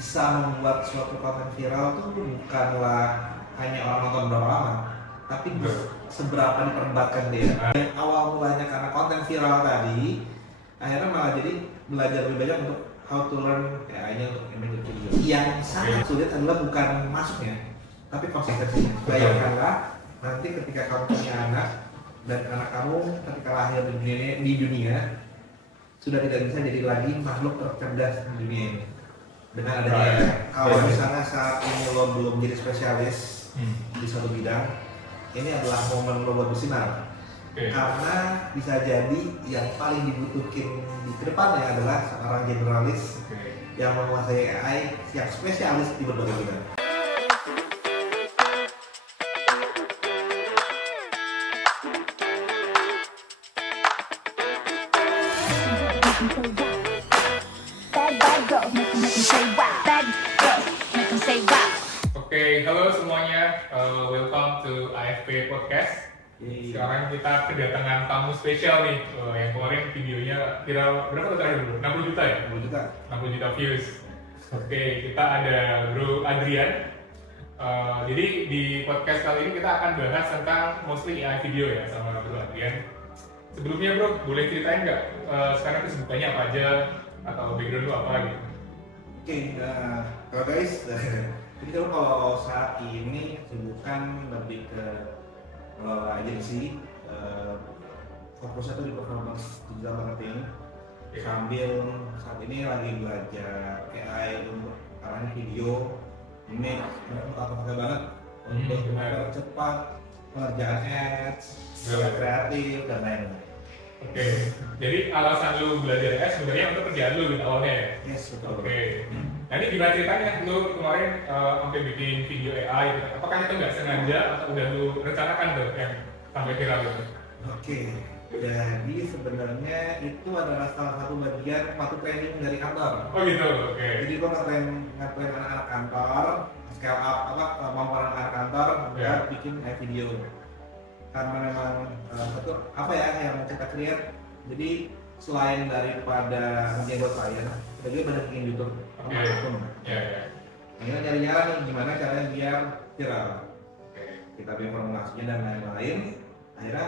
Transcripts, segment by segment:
bisa membuat suatu konten viral tuh bukanlah hanya orang nonton berapa lama, tapi seberapa diperdebatkan dia. Yang awal mulanya karena konten viral tadi, akhirnya malah jadi belajar lebih banyak untuk how to learn AI-nya untuk image video. Yang sangat sulit adalah bukan masuknya, tapi konsistensinya. Bayangkanlah nanti ketika kamu punya anak dan anak kamu ketika lahir di dunia sudah tidak bisa jadi lagi makhluk tercerdas di dunia ini dengan adanya AI. Kalau misalnya saat ini lo belum jadi spesialis di suatu bidang, ini adalah momen lo buat bersinar. Karena bisa jadi yang paling dibutuhkan di kedepannya adalah seorang generalis yang menguasai AI yang spesialis di berbagai bidang. Oke, halo semuanya, welcome to AFP Podcast. Sekarang kita kedatangan tamu spesial nih, yang kemarin videonya viral berapa tuh terakhir bro? 60 juta ya? 60 juta. 60 juta views. Oke, kita ada Bro Adrian. Jadi di podcast kali ini kita akan bahas tentang mostly AI video ya sama Bro Adrian. Sebelumnya bro, boleh ceritain nggak sekarang kesibukannya apa aja atau background lu apa gitu? Oke, kalau guys, jadi kalau saat ini kesibukan lebih ke mengelola agensi, fokusnya tuh di performance digital marketing. Sambil saat ini lagi belajar AI untuk arahnya video, image, pakai banget untuk cepat pengerjaan ads, kreatif dan lain-lain. Oke, jadi alasan lu belajar AI sebenarnya untuk kerjaan lu gitu awalnya ya? Yes, betul. Oke. Nah ini gimana ceritanya lu kemarin sampai bikin video AI gitu? Apakah itu nggak sengaja atau udah lu rencanakan tuh yang sampai viral gitu? Oke, jadi sebenarnya itu adalah salah satu bagian waktu training dari kantor. Oh gitu, oke. Jadi gua ngetrain anak-anak kantor, scale up kemampuan anak kantor buat bikin video. Karena memang satu apa ya yang kita create. Jadi selain daripada ngerjain buat klien, kita juga banyak bikin YouTube. Ini nyari-nyari nih gimana caranya biar viral. Kita bikin formulasinya dan lain-lain. Akhirnya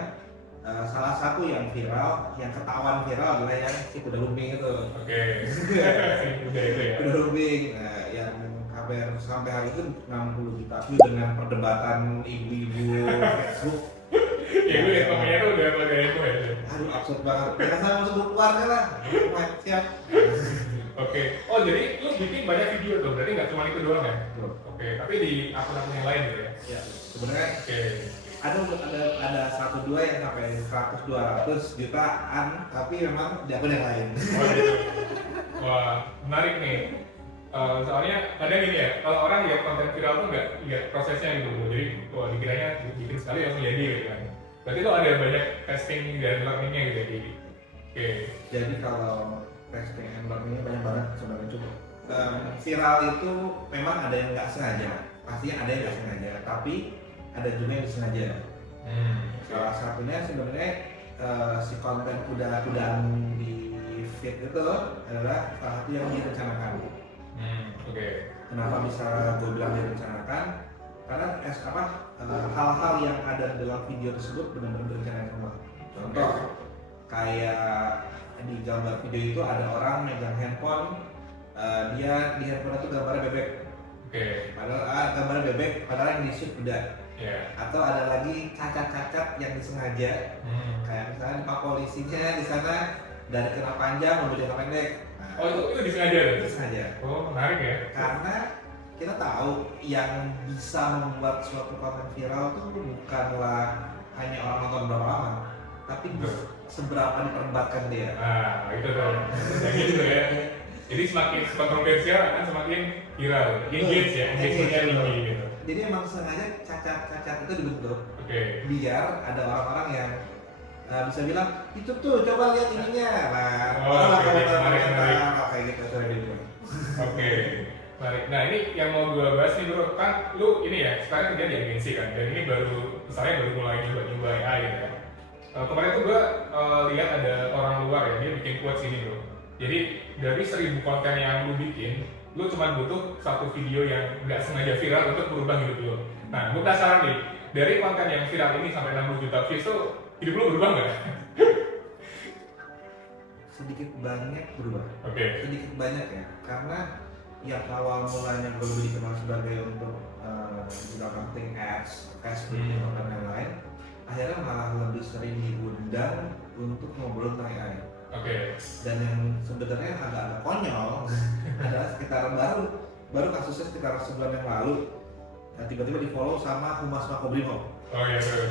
salah satu yang viral, yang ketahuan viral adalah yang si kuda lumping itu. Kuda itu ya. Kuda lumping, yang hampir sampai hari itu 60 juta view dengan perdebatan ibu-ibu Facebook. Ya gue liat komennya tuh udah pada itu ya. Aduh absurd banget. Karena saya masuk grup keluarga lah. Siap. Oke. Oh jadi lu bikin banyak video tuh, berarti nggak cuma itu doang ya? Oke. Tapi di akun-akun yang lain gitu ya? Ya. Sebenarnya ada 1-2 yang sampai 100-200 jutaan, tapi memang di akun yang lain. Oh gitu. Wah menarik nih. Soalnya kadang gini ya, kalau orang lihat konten viral tuh nggak lihat prosesnya gitu, jadi wah dikiranya bikin sekali langsung jadi gitu kan. Berarti tuh ada banyak testing dan learningnya gitu ya. Oke. Jadi kalau testing and learningnya banyak banget sebenarnya cukup. Viral itu memang ada yang nggak sengaja, pastinya ada yang nggak sengaja, tapi ada juga yang disengaja. Salah satunya sebenarnya si konten kuda-kudaan di feed itu adalah salah satu yang direncanakan. Kenapa bisa gue bilang direncanakan? Karena hal-hal yang ada dalam video tersebut benar-benar direncanakan semua. Contoh, kayak di gambar video itu ada orang megang handphone, dia di handphone itu gambarnya bebek. Padahal gambarnya bebek, padahal yang di shoot kuda. Atau ada lagi cacat-cacat yang disengaja, kayak misalnya pak polisinya di sana dari kena panjang menuju jangka pendek. Oh itu disengaja? Disengaja. Oh menarik ya. Karena kita tahu yang bisa membuat suatu konten viral tuh bukanlah hanya orang nonton berapa lama, tapi seberapa diperdebatkan dia. Nah itu tuh, yang gitu ya. Jadi semakin kontroversial akan semakin viral, engage ya, engagement-nya tinggi gitu. Jadi emang sengaja cacat-cacat itu dibentuk biar ada orang-orang yang bisa bilang itu tuh coba lihat ininya. Nah, kayak gitu cara dia. Oke. Menarik. Nah ini yang mau gue bahas nih bro, kan lu ini ya sekarang kerja di agensi kan, dan ini misalnya baru mulai nyoba AI gitu ya. Kemarin tuh gue lihat ada orang luar ya, dia bikin quotes ini bro. Jadi dari 1000 konten yang lu bikin, lu cuma butuh satu video yang nggak sengaja viral untuk merubah hidup lu. Nah, gue penasaran nih, dari konten yang viral ini sampai 60 juta views tuh hidup lu berubah nggak? Sedikit banyak berubah. Oke. Sedikit banyak ya, karena yang awal mulanya gue lebih dikenal sebagai untuk digital marketing ads, Facebook dan lain-lain, akhirnya malah lebih sering diundang untuk ngobrol tentang AI. Oke. Dan yang sebenarnya agak konyol adalah sekitar baru kasusnya sekitar sebulan yang lalu, tiba-tiba di follow sama Humas Makobrimob. Oh iya betul.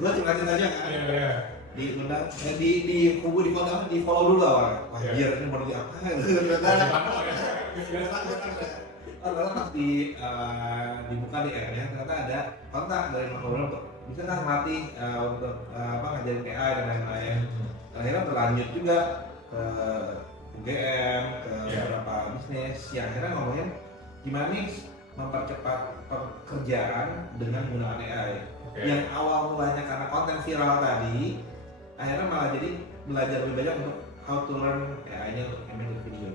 Gue cuma aja kan. Iya. Diundang, di kubu di kota di follow dulu awalnya. Wah, biar ini mau di apa? Lalu pas dibuka di app-nya ternyata ada kontak dari Makobrimob untuk bisa kan melatih untuk ngajarin AI dan lain-lain. Akhirnya berlanjut juga ke UGM, ke beberapa bisnis yang akhirnya ngomongin gimana nih mempercepat pekerjaan dengan menggunakan AI. Yang awal mulanya karena konten viral tadi, akhirnya malah jadi belajar lebih banyak untuk how to learn AI-nya untuk animated video.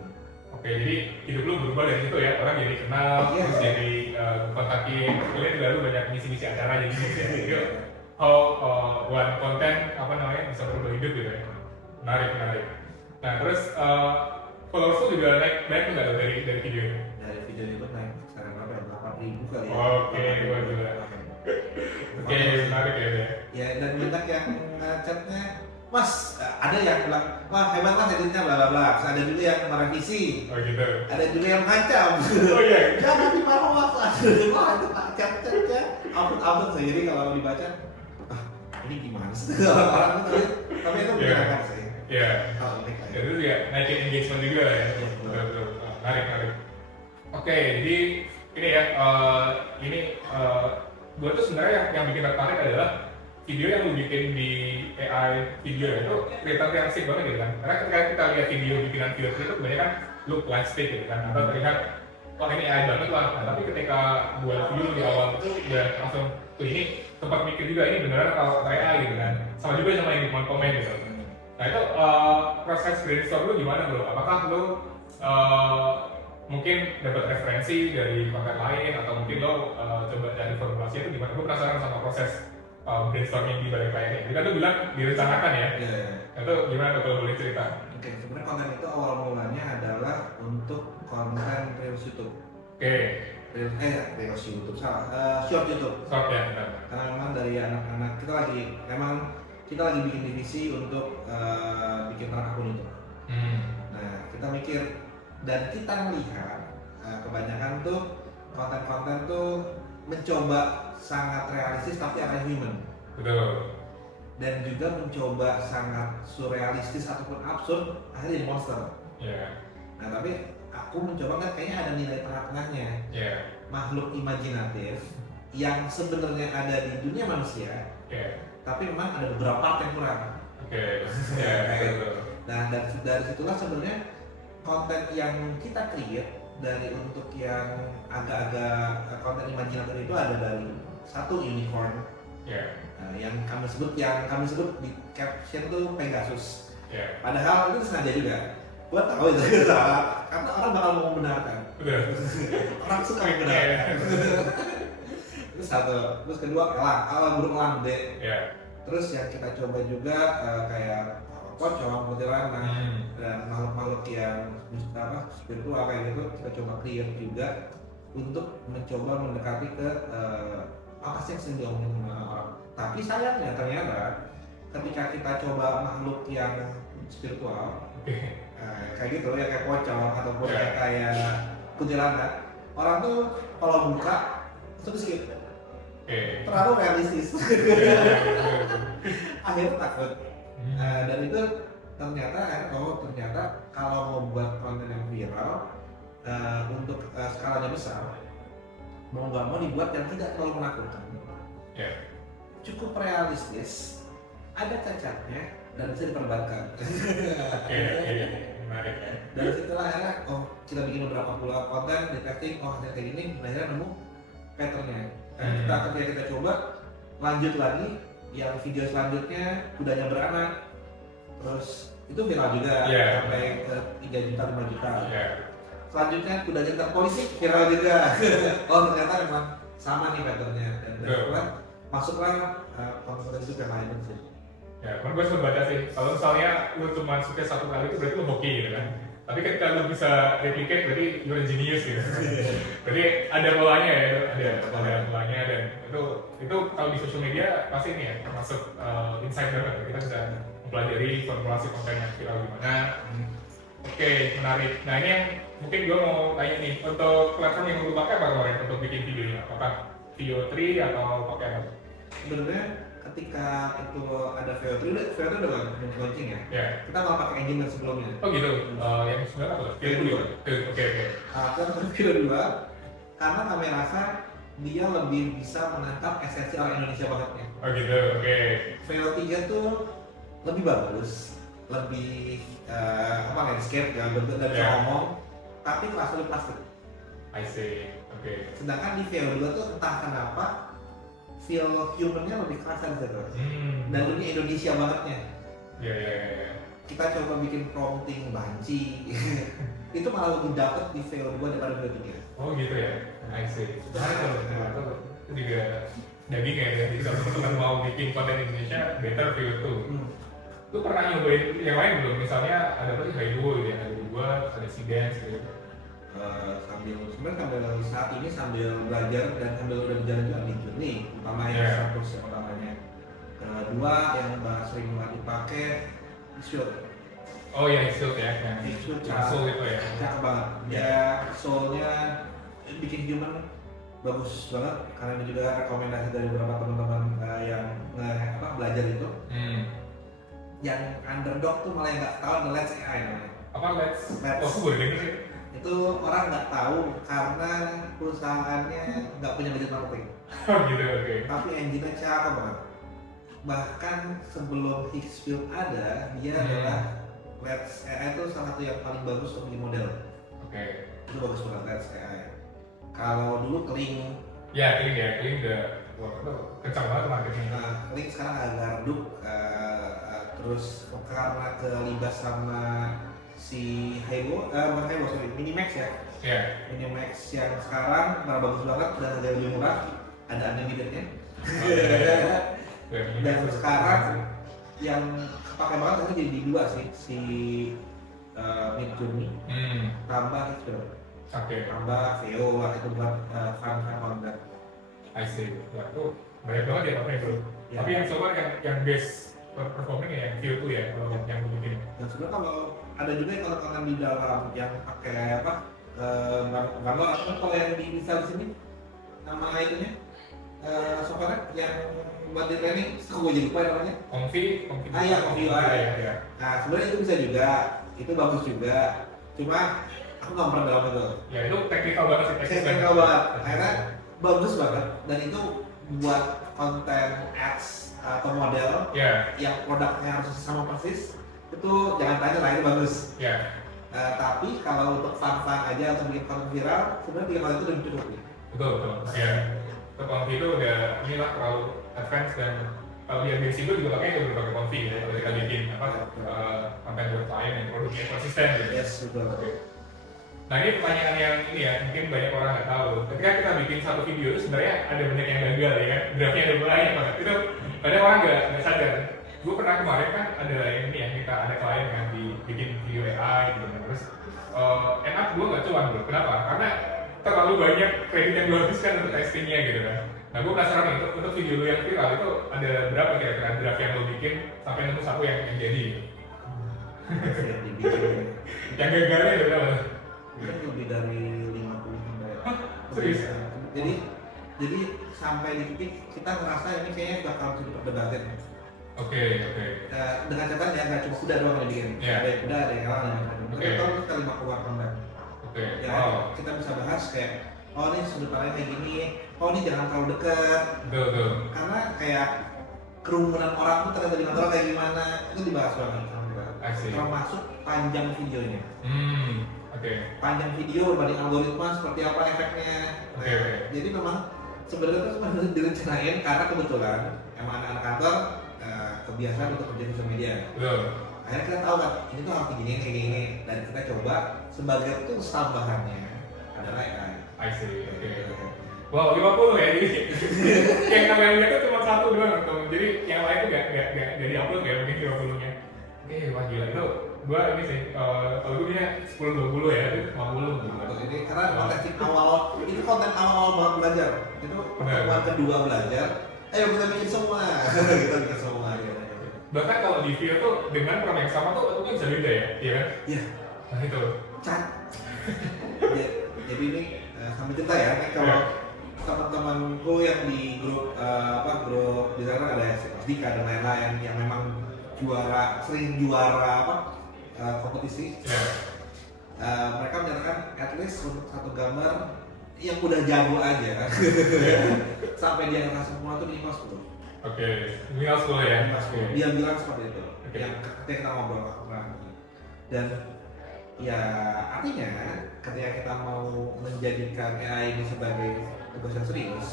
Oke, jadi hidup lu berubah dari situ ya, orang jadi kenal, terus jadi kontakin, kemudian juga lu banyak misi-misi acara jadi misi video. How one konten bisa berubah hidup gitu ya. Menarik. Nah terus followers lu juga naik nggak dari video ini? Dari video itu naik sekarang berapa ya? 8.000 kali ya. Oke, gila. Oke, menarik ya. Ya dan banyak yang chatnya, Mas, ada yang bilang, wah hebat Mas editnya bla bla bla. Terus ada juga yang merevisi. Oh gitu. Ada juga yang ngancam. Oh iya. Jangan diparuh Mas. Wah itu chat-chatnya ampun saya. Jadi kalau dibaca, ini gimana sih orang itu? Tapi itu menyenangkan sih. Iya. Kalau unik lah. Itu juga naikin engagement juga ya. Betul. Menarik. Oke, jadi ini ya, gue tuh sebenarnya yang bikin tertarik adalah video yang lu bikin di AI video itu kelihatan realistik banget gitu kan. Karena ketika kita lihat video bikinan video itu kebanyakan lu plastik gitu kan, atau terlihat wah ini AI banget lah. Nah, tapi ketika buat video di awal itu udah langsung tuh ini sempat mikir juga ini beneran kalau AI gitu kan. Sama juga sama yang di komen gitu. Nah itu proses brainstorm lu gimana bro? Apakah lu mungkin dapat referensi dari konten lain atau mungkin lo coba cari formulasi itu gimana? Gue penasaran sama proses brainstorming di balik layar ini. Jadi kan lu bilang direncanakan ya? Iya. Itu gimana tuh kalau boleh cerita? Oke, sebenarnya konten itu awal mulanya adalah untuk konten reels YouTube. Oke. Reels YouTube salah. Short YouTube. Short ya, benar. Karena memang dari anak-anak kita lagi bikin divisi untuk bikin akun YouTube. Nah, kita mikir dan kita melihat kebanyakan tuh konten-konten tuh mencoba sangat realistis tapi arah human. Betul. Dan juga mencoba sangat surrealistis ataupun absurd akhirnya jadi monster. Iya. Nah tapi aku mencoba kan kayaknya ada nilai tengah-tengahnya. Iya. Makhluk imajinatif yang sebenarnya ada di dunia manusia. Iya. Tapi memang ada beberapa part yang kurang. Oke. Iya. Betul. Nah dari situlah sebenarnya konten yang kita create dari untuk yang agak-agak konten imajinatif itu ada dari satu unicorn. Iya. Yang kami sebut di caption tuh Pegasus. Iya. Padahal itu sengaja juga. Gua tahu itu salah karena orang bakal mau membenarkan. Betul. Orang suka membenarkan. Terus satu, terus kedua burung elang gede. Iya. Terus yang kita coba juga kayak pocong, kuntilanak dan makhluk-makhluk yang spiritual kayak gitu kita coba create juga untuk mencoba mendekati ke apa sih yang sering diomongin sama orang. Tapi sayangnya ternyata ketika kita coba makhluk yang spiritual kayak gitu ya kayak pocong ataupun kayak kuntilanak, orang tuh kalau buka itu skip. Terlalu realistis. Akhirnya takut. Dan itu ternyata kalau mau buat konten yang viral untuk skalanya besar, mau nggak mau dibuat yang tidak terlalu menakutkan. Cukup realistis, ada cacatnya dan bisa diperdebatkan. Menarik ya. Dari situlah akhirnya, kita bikin beberapa pula konten, di testing, hasilnya kayak gini, akhirnya nemu patternnya. Ketika kita coba lanjut lagi, yang video selanjutnya kudanya beranak, terus itu viral juga sampai ke 3 juta 5 juta. selanjutnya kuda jantan polisi viral juga. Oh ternyata memang sama nih patternnya dan kemudian masuklah konten itu yang lain sih. Ya, kan gue sempat baca sih, kalau misalnya lu cuma sukses satu kali itu berarti lu hoki gitu kan. Tapi ketika lu bisa replicate berarti you're a genius gitu. Berarti ada polanya ya, ada polanya dan itu kalau di social media pasti ini ya termasuk insight banget. Kita bisa mempelajari formulasi konten yang viral gimana. Oke, menarik. Nah ini yang mungkin gue mau tanya nih, untuk platform yang lu pakai apa kemarin untuk bikin videonya? Apakah VO3 atau pakai apa? Sebenarnya ketika itu ada VO3 udah launching ya. Yeah. Kita malah pakai engine yang sebelumnya. Oh gitu. Yang sebenarnya apa? VO2. Oke. Kita pakai VO2 karena kami rasa dia lebih bisa menangkap esensi orang Indonesia bangetnya. Oh gitu. Oke. VO3 tuh lebih bagus, lebih landscape ya, bentuk dan bisa ngomong, tapi kerasa lebih plastik. I see. Oke. Sedangkan di VO2 tuh entah kenapa feel humannya lebih kerasa di situ. Dan lebih Indonesia bangetnya. Iya. Kita coba bikin prompting banci. Itu malah lebih dapet di VO2 daripada VO3. Oh gitu ya. I see. Itu juga daging ya. Jadi kalau teman-teman mau bikin konten Indonesia, better VO2. Lu pernah nyobain yang lain belum? Misalnya ada apa sih Hailuo gitu ya, Hailuo, ada Sidance gitu. Sambil saat ini sambil belajar dan sambil udah berjalan juga mikir nih, utama yang satu yang utamanya. Kedua yang sering banget dipakai Shoot. Oh ya, Shoot ya, yang Soul itu ya. Cakep banget. Ya soulnya bikin human bagus banget karena ini juga rekomendasi dari beberapa teman-teman yang belajar itu. Yang underdog tuh malah yang nggak tahu the Let's AI namanya. Apa Let's? Oh, aku boleh denger sih. Itu orang nggak tahu karena perusahaannya nggak punya budget marketing. Oh gitu, oke. Tapi engine-nya cakep banget. Bahkan sebelum Higgsfield ada, dia adalah Let's AI itu salah satu yang paling bagus untuk bikin model. Oke. Itu bagus banget Let's AI. Kalau dulu Kling. Ya, Kling udah kencang banget marketingnya. Kling sekarang agak redup. Terus karena kelibas sama si Minimax ya. Minimax yang sekarang malah bagus banget dan harga lebih murah, ada unlimitednya. Dan sekarang yang kepake banget itu jadi dua sih, si Midjourney tambah Higgsfield. Tambah VO itu buat fun content. I see. Ya, itu banyak banget ya apa bro. Tapi yang sobat yang base performing ya yang VO2 ya kalau yang begini. Dan sebenarnya kalau ada juga yang konten di dalam yang pakai kalau yang bisa di sini nama itunya software yang buat di training, aku jadi lupa namanya. Confi. Confi. Nah sebenarnya itu bisa juga, itu bagus juga. Cuma aku nggak pernah dalam itu. Ya itu teknikal banget sih. Teknikal banget. Akhirnya bagus banget dan itu buat konten ads atau model yang produknya harus sama persis itu jangan tanya lah, itu bagus. Tapi kalau untuk fun aja atau bikin konten viral sebenarnya 3 kali itu udah cukup. Betul. Ya. Untuk Confi itu udah inilah terlalu advance dan kalau dia basic itu juga pakai pakai Confi ya kalau kita bikin konten buat klien yang produknya konsisten gitu. Yes, betul. Nah ini pertanyaan yang ini ya mungkin banyak orang nggak tahu. Ketika kita bikin satu video itu sebenarnya ada banyak yang gagal ya kan, draftnya ada banyak banget. Itu banyak orang nggak sadar. Gue pernah kemarin kan ada ini ya, kita ada klien yang bikin video AI gitu, terus enak gue nggak cuan bro. Kenapa? Karena terlalu banyak kredit yang gue habiskan untuk testingnya gitu kan. Nah gue penasaran nih untuk video lo yang viral itu ada berapa kira-kira draft yang lo bikin sampai nemu satu yang jadi? Yang gagalnya ada berapa? Mungkin lebih dari 50 sampai. Serius? Jadi sampai di titik kita ngerasa ini kayaknya bakal bisa diperdebatin. Oke. Dengan catatan ya nggak cuma kuda doang yang bikin. Ada kuda, ada yang elang, ada yang macam. Kita tahu kita 5 keluar konten. Kita bisa bahas kayak, oh ini sudut pandangnya kayak gini, oh ini jangan terlalu dekat. Betul. Karena kayak kerumunan orang tuh ternyata di kantor kayak gimana, itu dibahas banget. Termasuk panjang videonya. Panjang video berbanding algoritma seperti apa efeknya. Jadi memang sebenarnya itu cuma direncanain karena kebetulan emang anak-anak kantor kebiasaan untuk kerja di sosial media. akhirnya kita tahu kan ini tuh harus begini ini dan kita coba sebagai tools tambahannya adalah AI. I see. Wow, 50 ya, jadi yang namanya itu cuma 1 doang teman. Jadi yang lain tuh gak jadi upload ya, mungkin 50-nya. Oke, wah gila itu. Gua ini sih, kalau gue punya 10-20 ya, itu 50 gitu. Ini karena konten awal banget belajar. Itu pertemuan kedua belajar. Ayo kita bikin semua, kita bikin semua. Ya. Bahkan kalau di video tuh dengan prompt yang sama tuh bentuknya bisa beda ya, iya kan? Iya. Nah itu. Cat. Jadi ini sambil cerita ya, kalau teman-temanku yang di grup grup di sana ada Mas Dika dan lain-lain yang memang sering juara kompetisi. Mereka menyatakan at least untuk satu gambar yang udah jago aja sampai dia ngerasa semua tuh minimal 10. Oke, minimal 10 ya. Dia bilang seperti itu. Yang ketika kita ngobrol dan ya artinya ketika kita mau menjadikan AI ini sebagai tugas yang serius,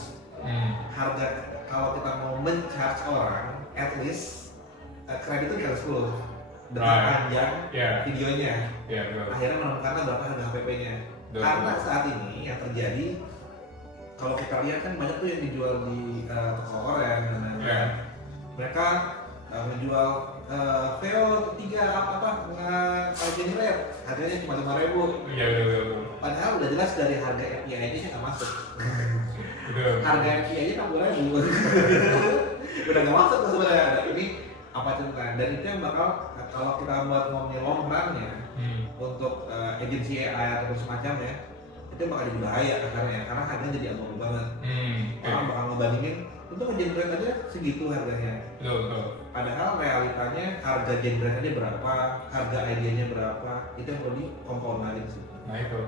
harga kalau kita mau men-charge orang, at least kredit itu harus 10 dengan panjang videonya. Akhirnya menemukan berapa harga HPP-nya. Karena saat ini yang terjadi, kalau kita lihat kan banyak tuh yang dijual di toko oren dan lain-lain. Mereka menjual VO 3 generate harganya cuma 5.000. Iya betul. Padahal udah jelas dari harga API ini nggak masuk. Harga API nya 60.000. Udah nggak masuk tuh sebenarnya. Ini apa cerita? Dan itu yang bakal kalau kita buat ngomongin long run-nya untuk agensi AI atau semacamnya, itu bakal jadi bahaya akarnya karena harganya jadi abnormal banget. Orang bakal ngebandingin untuk nge-generate aja segitu harganya. Betul. Padahal realitanya harga generate aja berapa, harga idenya berapa, itu yang perlu dikompon-komponin sih. Nah itu.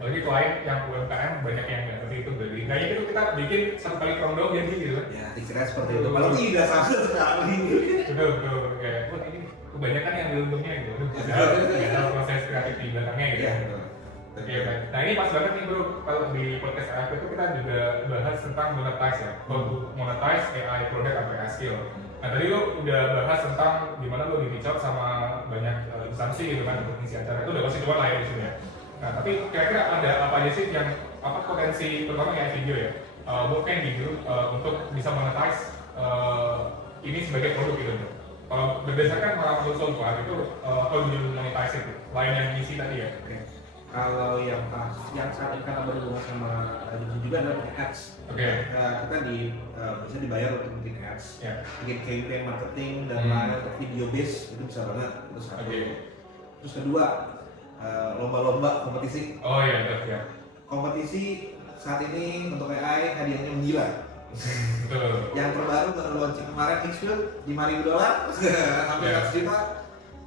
Bagi klien yang UMKM banyak yang nggak ngerti itu dari. Nah itu kita bikin 1 kali prompt doang jadi gitu. Ya dikira seperti itu. Kalau tidak sama sekali. Betul. Kayak wah ini kebanyakan yang beruntungnya gitu. Nggak tahu proses kreatif di belakangnya gitu. Iya. Oke, baik. Nah ini pas banget nih bro, kalau di podcast AF itu kita juga bahas tentang monetize ya, how to monetize AI product atau AI skill. Nah tadi lo udah bahas tentang gimana lo di reach out sama banyak instansi gitu kan untuk ngisi acara, itu udah pasti cuma lah ya di sini ya. Nah tapi kira-kira ada apa aja sih yang potensi terutama AI video ya, what can you do untuk bisa monetize ini sebagai produk gitu bro? Kalau berdasarkan pengalaman lo so far itu how do you monetize itu? Lain yang ngisi tadi ya? Kalau yang saat ini karena berhubungan sama agensi juga adalah bikin ads. Kita bisa dibayar untuk bikin ads, bikin campaign marketing dan lain untuk video base itu bisa banget. Itu satu. Terus kedua lomba-lomba kompetisi. Oh iya betul. Kompetisi saat ini untuk AI hadiahnya menggila. Betul. Yang terbaru baru launching kemarin Xfield $5.000 sampai 100 juta.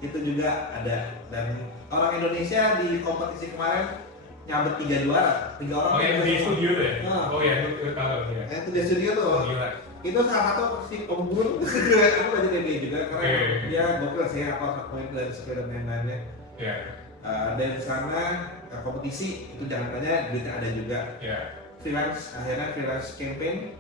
Itu juga ada, dan orang Indonesia di kompetisi kemarin nyabet 3 juara, 3 orang. Oh yang di studio tuh ya? Oh iya itu tahu ya. Itu di studio tuh. Gila. Itu salah satu si pemburu. Aku belajar dari dia juga karena dia gokil sih apa poin dari skill dan lain-lainnya. Dari sana kompetisi itu jangan tanya duitnya ada juga. Akhirnya freelance campaign.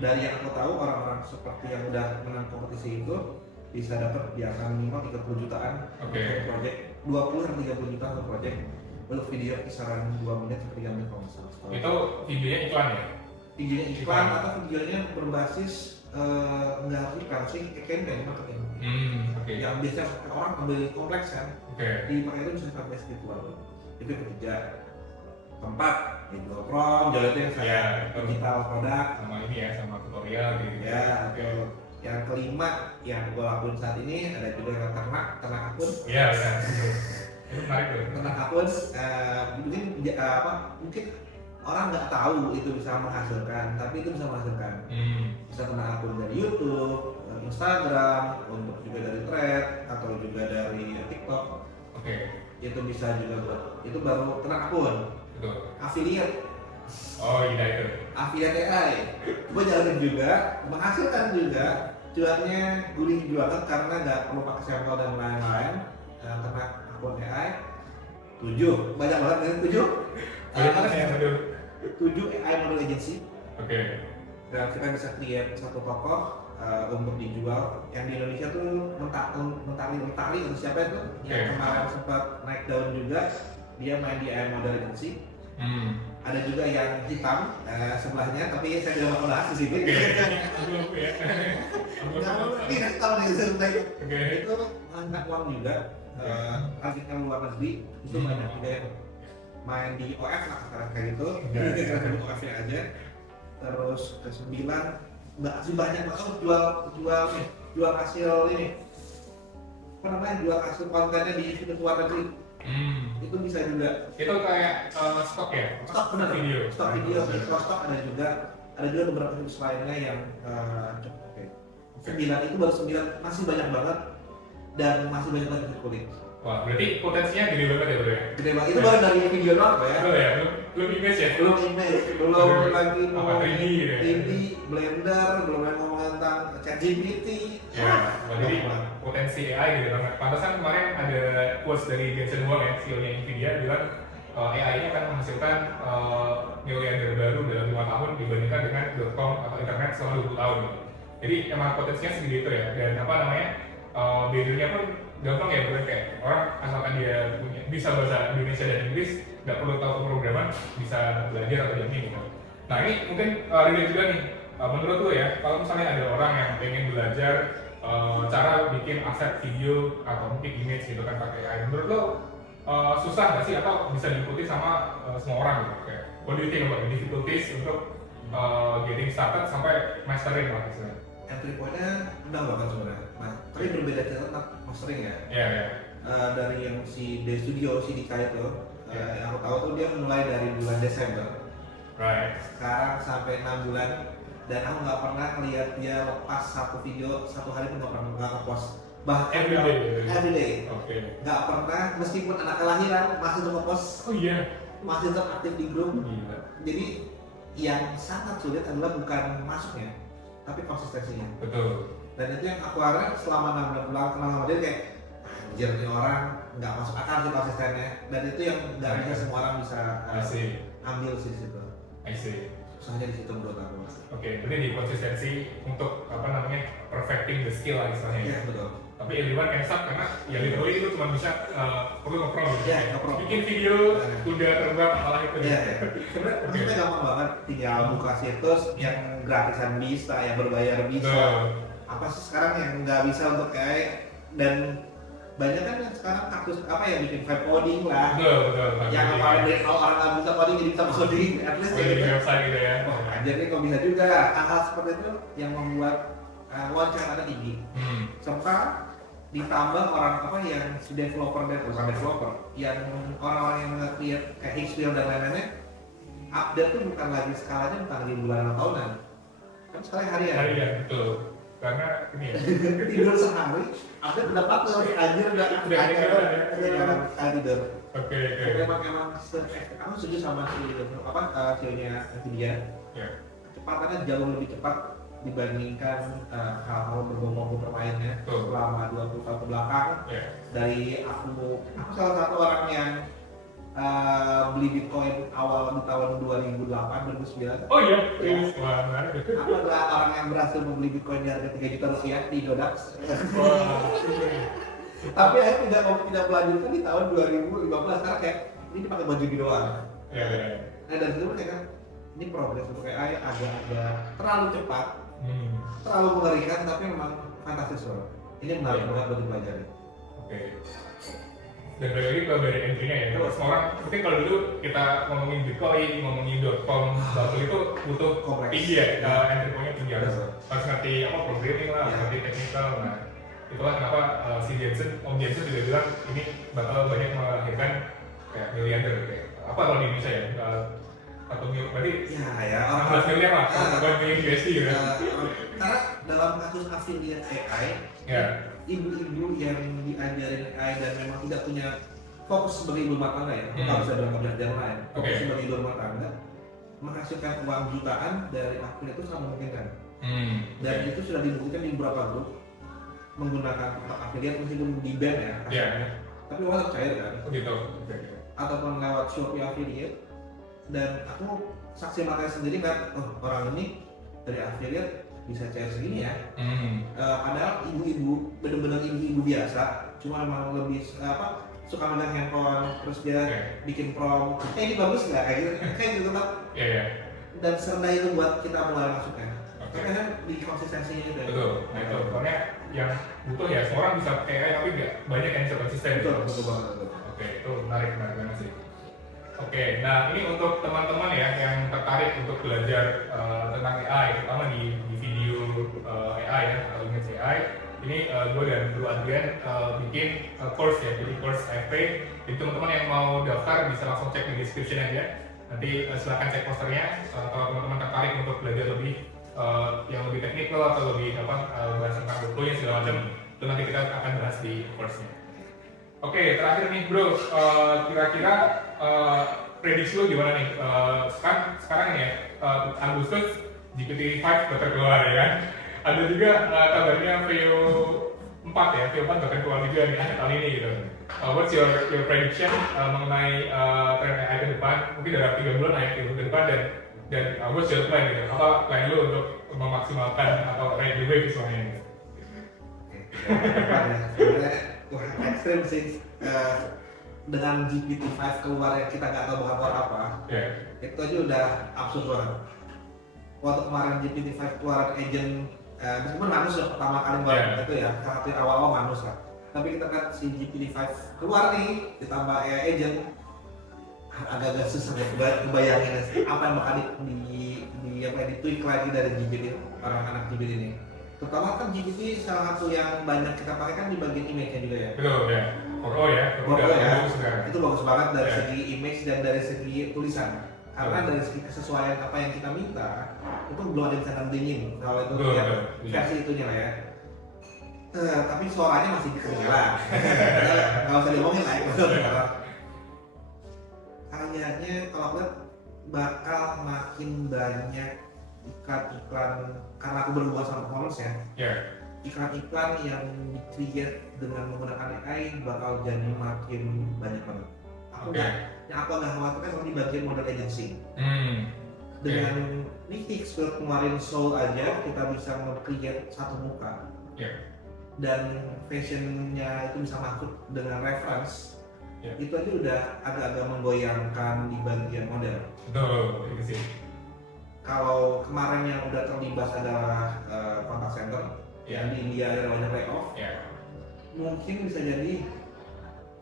Dari yang aku tahu orang-orang seperti yang udah menang kompetisi itu bisa dapat di angka minimal 30 jutaan untuk project, 20 sampai 30 juta untuk project untuk video kisaran 2 menit sampai 3 menit kalau misalnya. Itu videonya iklan ya? Videonya iklan atau videonya berbasis nggak harus iklan sih, campaign marketing. Yang biasanya orang ambil kompleks kan, dipakai itu bisa sampai spiritual. Itu ketiga. Keempat, ya jual prom, jual itu yang saya digital produk sama ini ya, sama tutorial gitu. Yang kelima yang gue lakuin saat ini ada juga yang ternak akun. Iya benar. Itu menarik tuh. Ternak akun mungkin orang nggak tahu itu bisa menghasilkan, tapi itu bisa menghasilkan. Bisa ternak akun dari YouTube, Instagram, untuk juga dari Thread atau juga dari TikTok. Itu bisa juga buat itu baru ternak akun. Affiliate. Oh iya itu. Affiliate AI. Gue jalanin juga, menghasilkan juga, cuannya gurih banget karena nggak perlu pakai sampel dan lain-lain. Karena akun AI 7, banyak banget dari 7. 7 AI model agency. Dan kita bisa create satu tokoh untuk dijual. Yang di Indonesia tuh mentari atau siapa itu yang kemarin sempat naik daun juga, dia main di AI Model Agency. Ada juga yang hitam sebelahnya, tapi saya tidak mau bahas di sini. Ini hitam nih, itu angkat uang juga. Artinya luar negeri itu banyak juga yang main di OF lah sekarang kayak gitu. Kita sebut OF-nya aja. Terus ke-9 masih banyak banget jual hasil ini. Apa namanya? Jual hasil kontennya di luar negeri. Itu bisa juga. Itu kayak stok ya? Stok benar. Video. Stok video, stok ada juga beberapa situs lainnya yang cukup oke. 9 itu baru 9, masih banyak banget dan masih banyak banget kulit. Wah, berarti potensinya gede banget ya bro ya? Gede banget, itu baru dari video doang ya? Oh ya, belum image ya? Belum image, belum lagi apa 3D gitu ya? 3D, Blender, belum lagi ngomong tentang ChatGPT. Ya, jadi potensi AI gede banget. Pantesan kemarin ada quotes dari Jensen Huang ya, CEO-nya Nvidia bilang AI ini akan menghasilkan miliarder baru dalam 5 tahun dibandingkan dengan .com atau internet selama 20 tahun. Jadi emang potensinya segede itu ya, dan apa namanya, bedanya pun gampang ya, bukan kayak orang asalkan dia bisa bahasa Indonesia dan Inggris, nggak perlu tahu pemrograman, bisa belajar atau jamming gitu. Nah ini mungkin relate juga nih, menurut lo ya, kalau misalnya ada orang yang pengen belajar cara bikin aset video atau mungkin image gitu kan pakai AI, menurut lo susah nggak sih atau bisa diikuti sama semua orang gitu? Kayak what do you think about the difficulties untuk getting started sampai mastering lah misalnya? Entry point-nya rendah banget sebenarnya. Nah, tapi berbeda tentang mastering ya. Iya. Dari yang si The Studio, si Dika itu, yang aku tahu tuh dia mulai dari bulan Desember. Right. Sekarang sampai 6 bulan dan aku nggak pernah lihat dia lepas satu video satu hari pun nggak ngepost. Bahkan every day. Oke. Nggak pernah, meskipun anak kelahiran masih tuh ngepost. Oh iya. Masih tetap aktif di grup. Gila. Jadi yang sangat sulit adalah bukan masuknya, tapi konsistensinya. Betul. Dan itu yang aku harap selama 6 bulan kenal sama dia kayak anjir nih orang nggak masuk akal sih konsistennya, dan itu yang nggak bisa semua orang bisa ambil sih di situ. I see. Susahnya di situ menurut aku. Oke, berarti di konsistensi untuk apa namanya perfecting the skill lah istilahnya. Iya betul. Tapi everyone can start karena ya literally itu cuma bisa perlu nge-prompt gitu. Iya, nge-prompt. Bikin video kuda terbang apalah itu. Iya. Sebenarnya maksudnya gampang banget, tinggal buka situs yang gratisan bisa, yang berbayar bisa. Apa sih sekarang yang nggak bisa untuk kayak, dan banyak kan yang sekarang kasus apa ya, bikin vibe coding lah. Betul. Yang kemarin dari kalau orang nggak bisa coding jadi bisa coding, at least di website gitu ya. Oh, anjir nih kok bisa juga. Hal-hal seperti itu yang membuat loncatannya tinggi. Serta ditambah orang apa yang si developer yang orang-orang yang nge-create kayak Hixfield dan lain-lainnya, update tuh bukan lagi skalanya, bukan lagi bulan atau tahunan, kan sekarang harian. Harian, betul. Karena ini ya. Tidur sehari, update udah 4 hari, anjir udah tidur. Oke. Emang aku setuju sama si CEO-nya Nvidia. Kecepatannya jauh lebih cepat dibandingkan hal-hal berbau komputer lainnya selama 20 tahun ke belakang. Dari aku salah satu orang yang beli Bitcoin awal di tahun 2008-2009. Oh iya, wah menarik. Aku adalah orang yang berhasil membeli Bitcoin di harga 3 juta rupiah di Dodax. Tapi akhirnya tidak melanjutkan di tahun 2015 karena kayak ini dipakai baju di doang. Nah dari situ kayak kan ini progres untuk AI agak terlalu cepat, terlalu mengerikan, tapi memang fantastis loh. Ini menarik banget buat dipelajari. Oke. Dan balik lagi ke dari entry-nya ya, itu semua orang, mungkin kalau dulu kita ngomongin Bitcoin, ngomongin .com, bubble itu butuh tinggi ya, entry point-nya tinggi harus ngerti apa programming lah, ngerti technical. Nah itulah kenapa si Om Jensen juga bilang ini bakal banyak melahirkan kayak miliarder kayak apa kalau di Indonesia ya, 1 miliar, berarti ya 16 miliar lah, 1 miliar USD gitu. Karena dalam kasus affiliate AI, ibu-ibu yang diajarin AI dan memang tidak punya fokus sebagai ibu rumah tangga ya, kalau bisa bilang kerjaan lain, fokus sebagai ibu rumah tangga, menghasilkan uang jutaan dari affiliate itu sangat memungkinkan. Dan itu sudah dibuktikan di beberapa grup menggunakan affiliate meskipun di ban ya, tapi orang tetap cair kan, ataupun lewat Shopee affiliate. Dan aku saksi mata sendiri kan, orang ini dari affiliate bisa cair segini ya. Padahal ibu-ibu, bener-bener ibu-ibu biasa, cuma emang lebih suka megang handphone, terus dia bikin prom, ini bagus nggak kayak gitu kan? Dan serendah itu buat kita mulai masuknya. Karena di konsistensinya itu. Betul. Nah itu, soalnya yang butuh ya semua orang bisa pakai AI tapi nggak banyak yang bisa konsisten. Betul banget. Oke, itu menarik banget sih. Oke, nah ini untuk teman-teman ya yang tertarik untuk belajar tentang AI, terutama di video AI ya, atau image AI. Ini gue dan Bro Adrian bikin course ya, jadi course AFP. Jadi teman-teman yang mau daftar bisa langsung cek di description aja. Nanti silahkan cek posternya. Kalau teman-teman tertarik untuk belajar lebih yang lebih teknikal atau lebih bahas tentang workflow-nya segala macam, itu nanti kita akan bahas di course-nya. Oke, terakhir nih bro, kira-kira prediksi lo gimana nih? Sekarang ya, Agustus GPT-5 bakal keluar ya kan? Ada juga kabarnya VO 4 ya, VO 4 bakal keluar juga nih akhir tahun ini gitu. What's your prediction mengenai tren AI ke depan? Mungkin dalam 3 bulan naik ke depan dan what's your plan gitu? Apa plan lo untuk memaksimalkan atau ride the wave istilahnya ini? Wah, ekstrim sih. Dengan GPT-5 keluar yang kita nggak tahu bakal keluar apa, itu aja udah absurd banget. Waktu kemarin GPT-5 keluar agent, meskipun Manus ya pertama kali buat itu ya, salah satu awal-awal Manus lah. Tapi kita kan si GPT-5 keluar nih, ditambah AI agent, agak-agak susah ya kebayangin apa yang bakal di-tweak lagi dari GPT, anak GPT ini. Terutama kan GPT salah satu yang banyak kita pakai kan di bagian image-nya juga ya. Betul ya. Photo ya. Itu bagus banget dari segi image dan dari segi tulisan. Karena dari segi kesesuaian apa yang kita minta itu belum ada yang bisa nandingin kalau itu versi itunya lah ya. Tapi suaranya masih ketinggalan. Nggak usah diomongin lah ya. Kayaknya kalau aku lihat bakal makin banyak iklan-iklan, karena aku berhubungan sama performance ya. Iklan-iklan yang di-create dengan menggunakan AI bakal jadi makin banyak banget. Yang aku agak khawatirkan kalau di bagian model agency. Dengan Niki kemarin Soul aja kita bisa nge-create satu muka. Dan fashionnya itu bisa masuk dengan reference. Itu aja udah agak-agak menggoyangkan di bagian model. Betul, itu sih. Kalau kemarin yang udah terlibat adalah contact center, yang di India ada banyak layoff, mungkin bisa jadi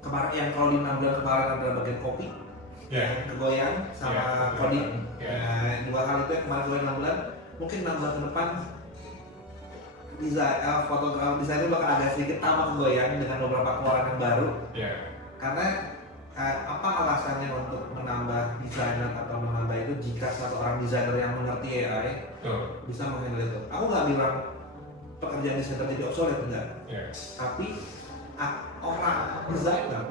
kemarin yang kalau di 6 bulan kemarin adalah bagian kopi, yang kegoyang sama coding. Dua hal itu yang kemarin kegoyang 6 bulan, mungkin 6 bulan ke depan desain itu bakal agak sedikit tambah kegoyang dengan beberapa keluaran yang baru. Karena apa alasannya untuk menambah desainer atau menambah itu jika satu orang desainer yang mengerti AI bisa menghandle itu. Aku nggak bilang pekerjaan desainer jadi obsolete, enggak. Tapi orang desainer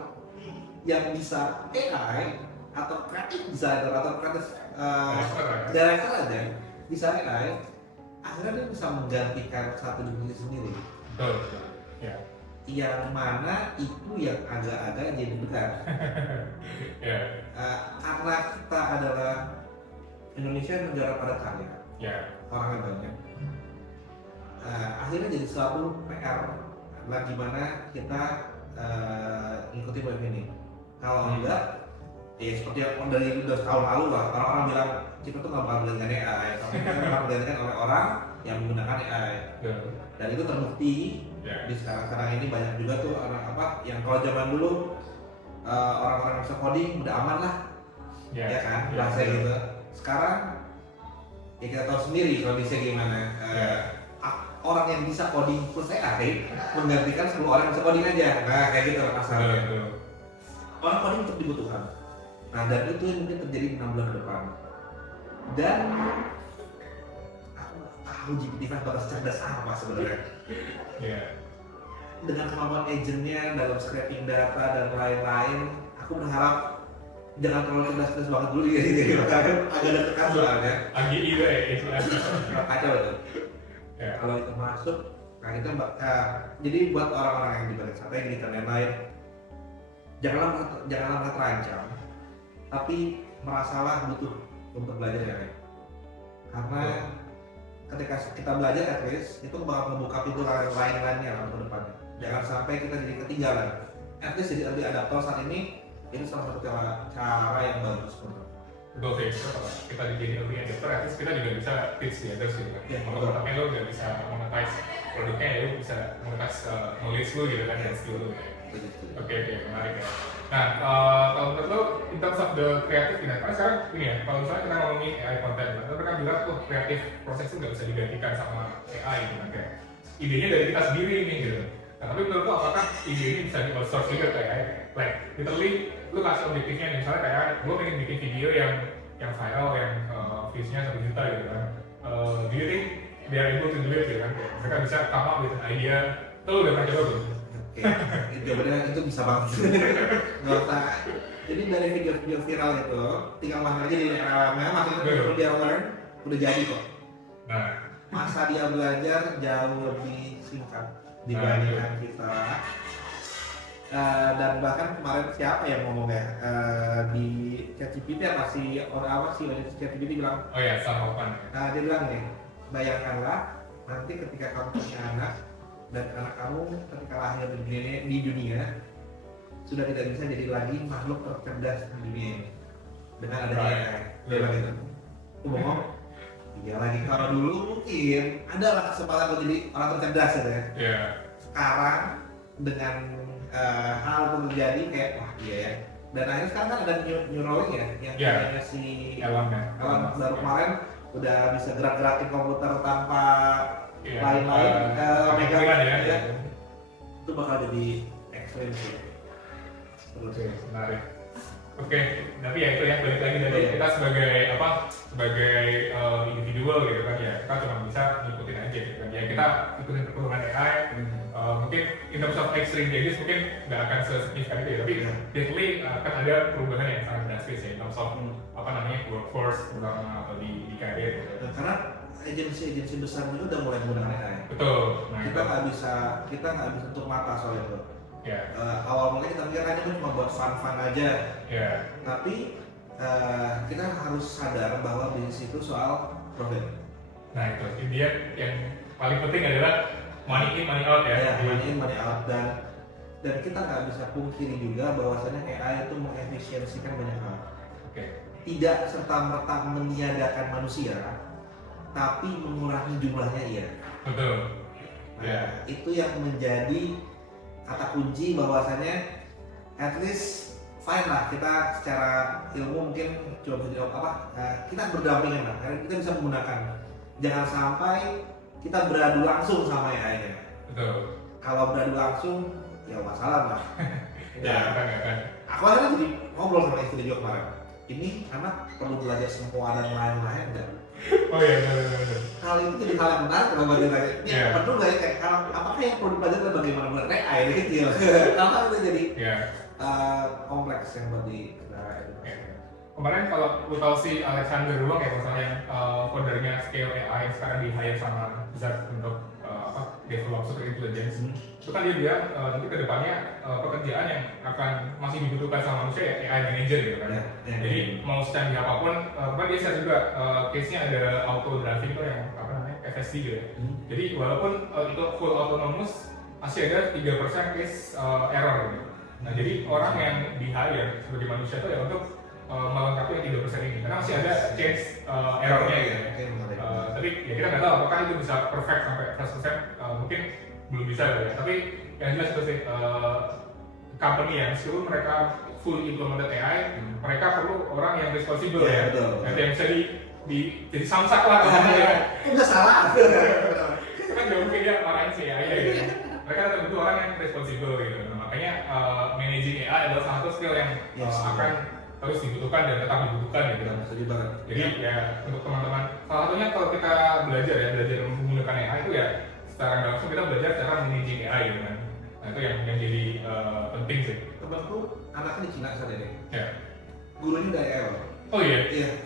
yang bisa AI atau kreatif desainer atau kreatif director aja bisa AI, akhirnya dia bisa menggantikan satu diri sendiri. Yang mana itu yang agak-agak jadi benar. Karena kita adalah Indonesia negara padat karya, orangnya banyak. Akhirnya jadi suatu PR lah gimana kita ngikutin wave ini. Kalau enggak, ya seperti yang dari tahun lalu lah, orang-orang bilang kita tuh nggak bakal menggantikan AI, tapi kita bakal menggantikan oleh orang yang menggunakan AI. Dan itu terbukti. Di sekarang ini banyak juga tuh orang yang kalau zaman dulu orang-orang yang bisa coding udah aman lah, ya kan, bahasa gitu. Sekarang ya kita tahu sendiri kondisinya gimana. Orang yang bisa coding plus AI menggantikan 10 orang yang bisa coding aja. Nah kayak gitu masalahnya. Orang coding tetap dibutuhkan. Nah dan itu yang mungkin terjadi 6 bulan ke depan. Dan aku nggak tahu GPT-5 bakal cerdas apa sebenarnya. Dengan kemampuan agentnya dalam scraping data dan lain-lain, aku berharap jangan terlalu cerdas banget dulu ya, agak deg-degan soalnya. AGI itu Kacau itu. Kalau itu masuk, nah kita jadi buat orang-orang yang di balik strategi dan lain-lain, janganlah terancam, tapi merasalah butuh untuk belajar ya, karena ketika kita belajar at least itu bakal membuka pintu lain-lainnya lah ke depannya. Jangan sampai kita jadi ketinggalan. At least jadi early adapter saat ini itu salah satu cara yang bagus menurut. Betul sih, kalau kita jadi early adapter, at least kita juga bisa teach the others gitu kan. Ya, Otomatis lo nggak bisa monetize produknya, ya lo bisa monetize knowledge lo gitu kan, dan skill lo. Oke, menarik ya. Nah, kalau menurut lo, in terms of the creative ini, karena sekarang ini ya, kalau misalnya kita ngomongin AI content, mereka bilang tuh kreatif proses itu nggak bisa digantikan sama AI gitu kan, kayak idenya dari kita sendiri nih gitu. Nah, tapi menurut lo apakah ide ini bisa di-outsource juga ke AI? Like, literally, lo kasih objektifnya nih, misalnya kayak gue pengen bikin video yang viral, yang views-nya 1 juta gitu kan. Do you think they are able to do it gitu kan? Mereka bisa come up with an idea, lo udah pernah coba belum? Oke, jawabannya itu bisa banget. Nggak usah. Jadi dari video-video viral itu, tinggal masuk aja di LLM-nya, maksudnya dia learn, udah jadi kok. Nah, Masa dia belajar jauh lebih singkat dibandingkan kita. Dan bahkan kemarin siapa yang ngomong ya di ChatGPT masih orang apa sih ChatGPT bilang, oh ya, sama Opan. dia bilang nih, bayangkanlah nanti ketika kamu punya anak dan anak kamu ketika lahir di dunia sudah tidak bisa jadi lagi makhluk tercerdas di dunia ini dengan adanya AI. Dia bilang gitu. Aku bohong? Iya lagi, kalau dulu mungkin adalah kesempatan untuk jadi orang tercerdas gitu ya. Yeah. Sekarang dengan hal itu terjadi kayak wah iya ya. Dan akhirnya sekarang kan ada Neuralink ya yang kayaknya si Elon baru kemarin udah bisa gerak-gerakin komputer tanpa lain-lain megang ya. Itu bakal jadi ekstrim sih. Oke, menarik. Oke, tapi ya itu ya balik lagi dari kita sebagai individual gitu kan ya, kita cuma bisa ngikutin aja gitu kan ya, kita ikutin perkembangan AI. Mungkin in terms of extreme changes mungkin nggak akan sesignifikan itu ya, tapi definitely akan ada perubahan yang sangat drastis ya in terms of workforce terutama atau di karir gitu. Karena agensi besar itu udah mulai menggunakan AI. Betul. Nah, kita nggak bisa tutup mata soal itu. Awal mulanya kita pikir ini cuma buat fun aja. Tapi kita harus sadar bahwa bisnis itu soal profit. Nah itu dia yang paling penting adalah money in money out ya. Money in money out dan kita nggak bisa pungkiri juga bahwasannya AI itu mengefisiensikan banyak hal. Tidak serta merta meniadakan manusia, tapi mengurangi jumlahnya iya. Betul. Itu yang menjadi kata kunci bahwasannya at least fine lah kita secara ilmu mungkin coba kita berdampingan lah karena kita bisa menggunakan, jangan sampai kita beradu langsung sama AI-nya. Betul. Kalau beradu langsung ya masalah lah. Kan. Aku akhirnya jadi ngobrol sama istri juga kemarin, ini anak perlu belajar semua dan lain-lain enggak? Oh iya, benar. Hal itu jadi hal yang menarik kalau bagi saya. Perlu nggak ya kayak apakah yang perlu dipelajari adalah bagaimana menggunakan AI dari kecil? Kenapa itu jadi kompleks yang buat di Kemarin kalau lu tahu si Alexander Wang ya, misalnya yang foundernya Scale AI yang sekarang di hire sama Zach untuk develop super intelligence, itu kan dia bilang nanti kedepannya pekerjaan yang akan masih dibutuhkan sama manusia ya AI manager gitu kan. Jadi mau secanggih apapun, dia share juga case-nya ada auto driving itu yang FSD gitu ya. Jadi walaupun itu full autonomous, masih ada 3% case error gitu. Nah jadi orang yang di hire sebagai manusia itu ya untuk melengkapi yang 3% ini, karena masih ada chance errornya gitu. Tapi ya kita nggak tahu apakah itu bisa perfect sampai 100%, mungkin belum bisa ya. Tapi yang jelas itu sih company ya, meskipun mereka full implemented AI, mereka perlu orang yang responsible ya. Yang bisa jadi samsak lah kalau ya. Itu udah salah. Kan nggak mungkin dia marahin si AI ya gitu. Mereka tetap butuh orang yang responsible gitu. Nah, makanya managing AI adalah salah satu skill yang akan terus dibutuhkan dan tetap dibutuhkan gitu. Jadi ya untuk teman-teman, salah satunya kalau kita belajar menggunakan AI itu ya secara nggak langsung kita belajar cara managing AI gitu kan. Nah itu yang jadi penting sih. Temanku anaknya di Cina saat ini. Gurunya dari AI. Oh iya.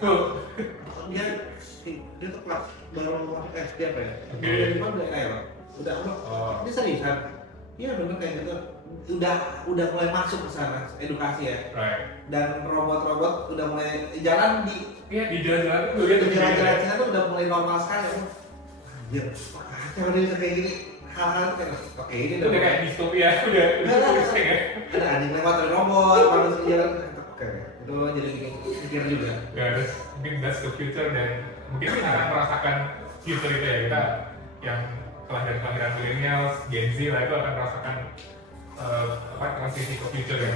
Cool. Dia tuh kelas baru masuk SD apa ya? Dari mana dari AI udah dia seriusan. Iya bener kayak gitu. Udah mulai masuk ke sana edukasi ya. Dan robot-robot udah mulai jalan di jalan-jalan tuh dia jalan-jalan Cina tuh udah mulai normal sekali. anjir, kacau dia bisa kayak gini. Hal-hal kayak oke ini Itu udah kayak distopia, udah futuristik ya. ada anjing lewat dari robot, manusia jalan oke. Itu jadi bikin mikir juga. Ya, terus mungkin that's the future dan mungkin kita akan merasakan future itu ya, kita yang kelahiran millennials, Gen Z lah itu akan merasakan transisi ke future ya.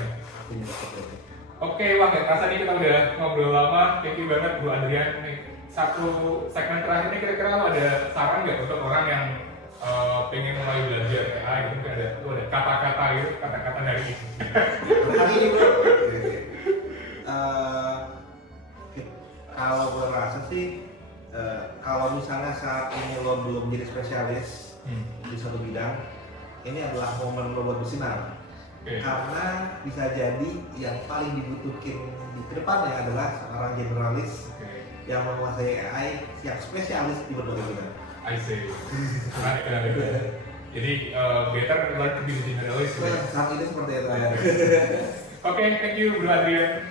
Oke, wah nggak terasa nih kita udah ngobrol lama. Thank you banget Bu Adrian. Nih, satu segmen terakhir ini kira-kira lo ada saran nggak untuk orang yang pengen mulai belajar AI gitu? Ada kata-kata gitu, kata-kata dari ini. Hari ini bro, kalau gue rasa sih, kalau misalnya saat ini lo belum jadi spesialis di suatu bidang, ini adalah momen lo buat bersinar. Karena bisa jadi yang paling dibutuhkan di kedepannya adalah seorang generalis yang menguasai AI yang spesialis di berbagai bidang. I see. Jadi better learn to be a generalist. Saat ini seperti itu ya. Oke, thank you Bu Adrian.